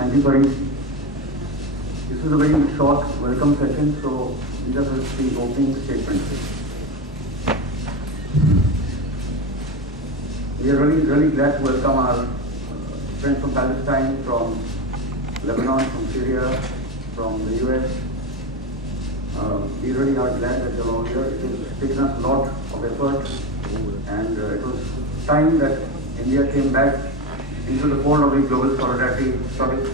Thank you, Farid. This is a very short welcome session, so these are the opening statements. We are really glad to welcome our friends from Palestine, from Lebanon, from Syria, from the US. We really are glad that you're all here. It has taken us a lot of effort, and it was time that India came back into the fold of the global solidarity struggle.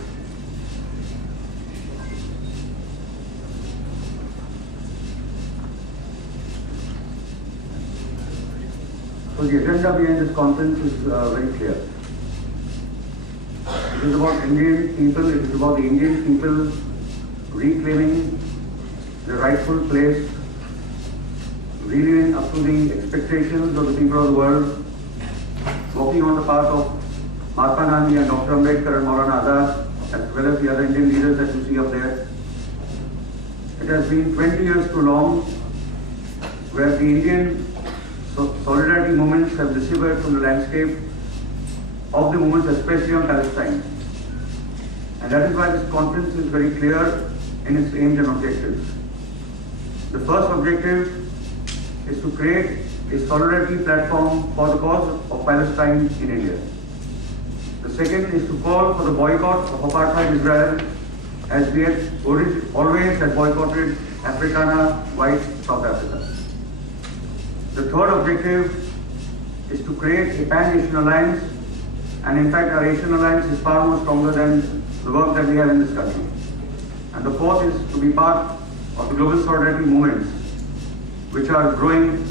So the agenda behind this conference is very clear. It is about Indian people, it is about the Indian people reclaiming the rightful place, reliving up to the expectations of the people of the world, walking on the path of Mahatma Gandhi and Dr. Ambedkar and Maulana Azad, as well as the other Indian leaders that you see up there. It has been 20 years too long where the Indian solidarity movements have disappeared from the landscape of the movements, especially on Palestine. And that is why this conference is very clear in its aims and objectives. The first objective is to create a solidarity platform for the cause of Palestine in India. The second is to call for the boycott of apartheid Israel, as we had always had boycotted Africana, white South Africa. The third objective is to create a pan-Asian alliance, and in fact our Asian alliance is far more stronger than the work that we have in this country. And the fourth is to be part of the global solidarity movements, which are growing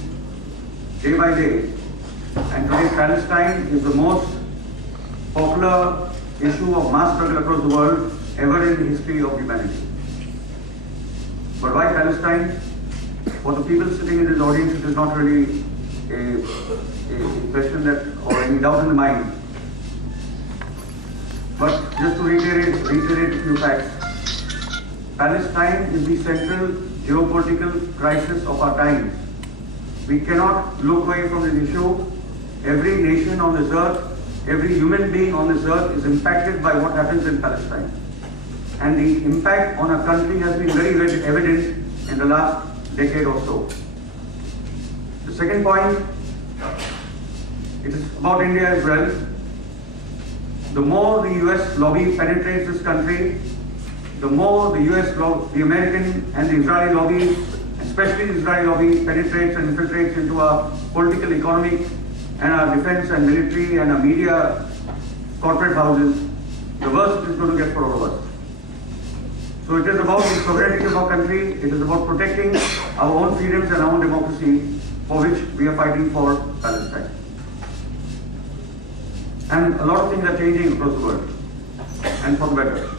day by day. And today Palestine is the most popular issue of mass struggle across the world ever in the history of humanity. But why Palestine? For the people sitting in this audience, it is not really a question that, or any doubt in the mind. But just to reiterate a few facts. Palestine is the central geopolitical crisis of our times. We cannot look away from this issue. Every nation on this earth, every human being on this earth is impacted by what happens in Palestine. And the impact on our country has been very, very evident in the last decade or so. The second point, it is about India as well. The more the US lobby penetrates this country, the more the the American and the Israeli lobby, especially the Israeli lobby, penetrates and infiltrates into our political, economic, and our defense and military and our media corporate houses, the worse it is going to get for all of us. So it is about the sovereignty of our country, it is about protecting our own freedoms and our own democracy, for which we are fighting for Palestine. And a lot of things are changing across the world, and for the better.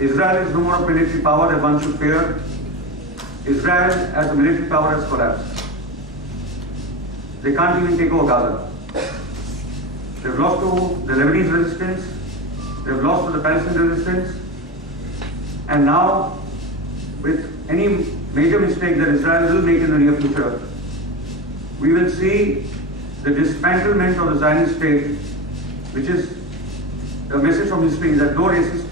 Israel is no more a military power that one should fear. Israel as a military power has collapsed. They can't even take over Gaza. They've lost to the Lebanese resistance, they've lost to the Palestinian resistance, and now, with any major mistake that Israel will make in the near future, we will see the dismantlement of the Zionist state, which is a message from history that no racist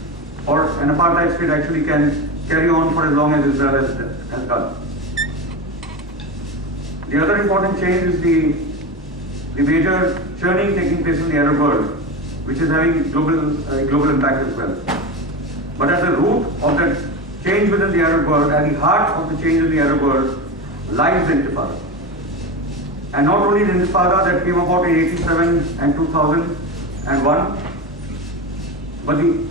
or an apartheid state actually can carry on for as long as Israel has done. The other important change is the major churning taking place in the Arab world, which is having global impact as well. But at the root of that change within the Arab world, at the heart of the change in the Arab world, lies the Intifada. And not only the Intifada that came about in 87 and 2001, but the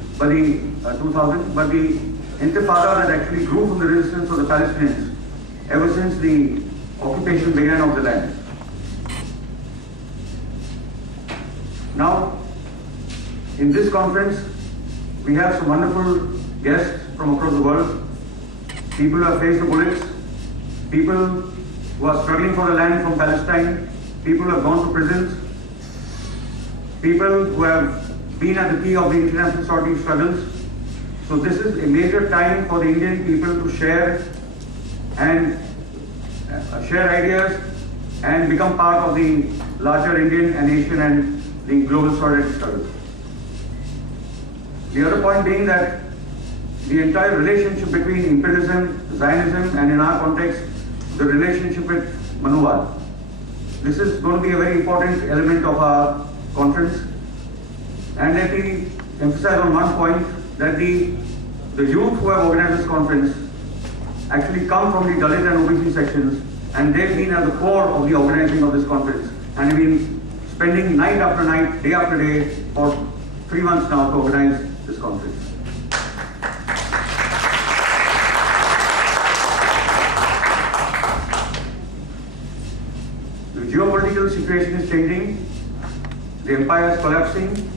Intifada that actually grew from the resistance of the Palestinians ever since the occupation began of the land. Now, in this conference, we have some wonderful guests from across the world, people who have faced the bullets, people who are struggling for the land from Palestine, people who have gone to prisons, people who have been at the key of the international solidarity struggles. So this is a major time for the Indian people to share ideas and become part of the larger Indian and Asian and the global solidarity struggle. The other point being that the entire relationship between imperialism, Zionism, and in our context, the relationship with Manual. This is going to be a very important element of our conference. And let me emphasize on one point that the youth who have organized this conference actually come from the Dalit and OBC sections, and they've been at the core of the organizing of this conference and have been spending night after night, day after day for 3 months now to organize this conference. The geopolitical situation is changing, the empire is collapsing,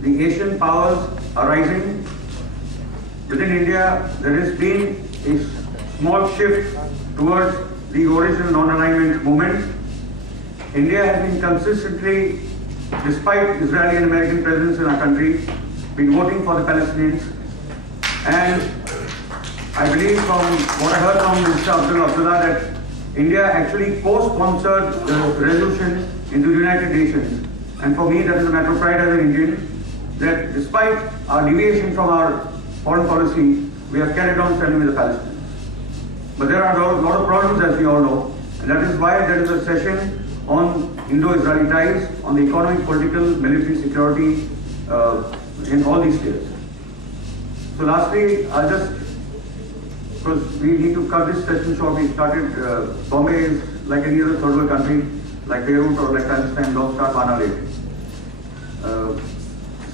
the Asian powers are rising. Within India, there has been a small shift towards the original non-alignment movement. India has been consistently, despite Israeli and American presence in our country, been voting for the Palestinians. And I believe from what I heard from Mr. Abdullah that India actually co-sponsored the resolution in the United Nations. And for me, that is a matter of pride as an Indian, that despite our deviation from our foreign policy, we have carried on standing with the Palestinians. But there are a lot of problems, as we all know, and that is why there is a session on Indo-Israeli ties, on the economic, political, military, security in all these spheres. So lastly, I'll just, because we need to cut this session short, we started, Bombay is like any other third world country, like Beirut or like Palestine, don't start 1 hour late.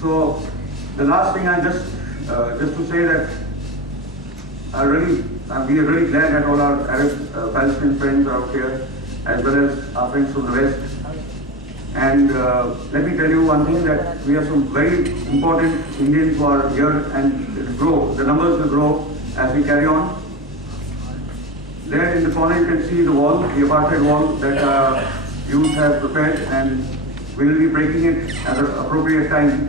So the last thing I just to say that we are really glad that all our Arab Palestinian friends are out here, as well as our friends from the West. And let me tell you one thing, that we have some very important Indians who are here, and it will grow. The numbers will grow as we carry on. There in the corner you can see the wall, the Apartheid wall that youth have prepared, and we will be breaking it at an appropriate time,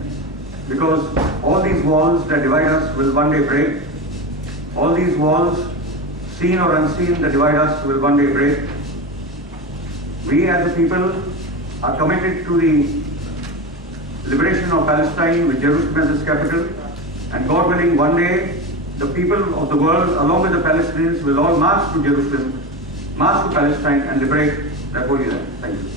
because all these walls that divide us will one day break. All these walls, seen or unseen, that divide us will one day break. We as a people are committed to the liberation of Palestine with Jerusalem as its capital, and God willing, one day the people of the world, along with the Palestinians, will all march to Jerusalem, march to Palestine, and liberate that holy land. Thank you.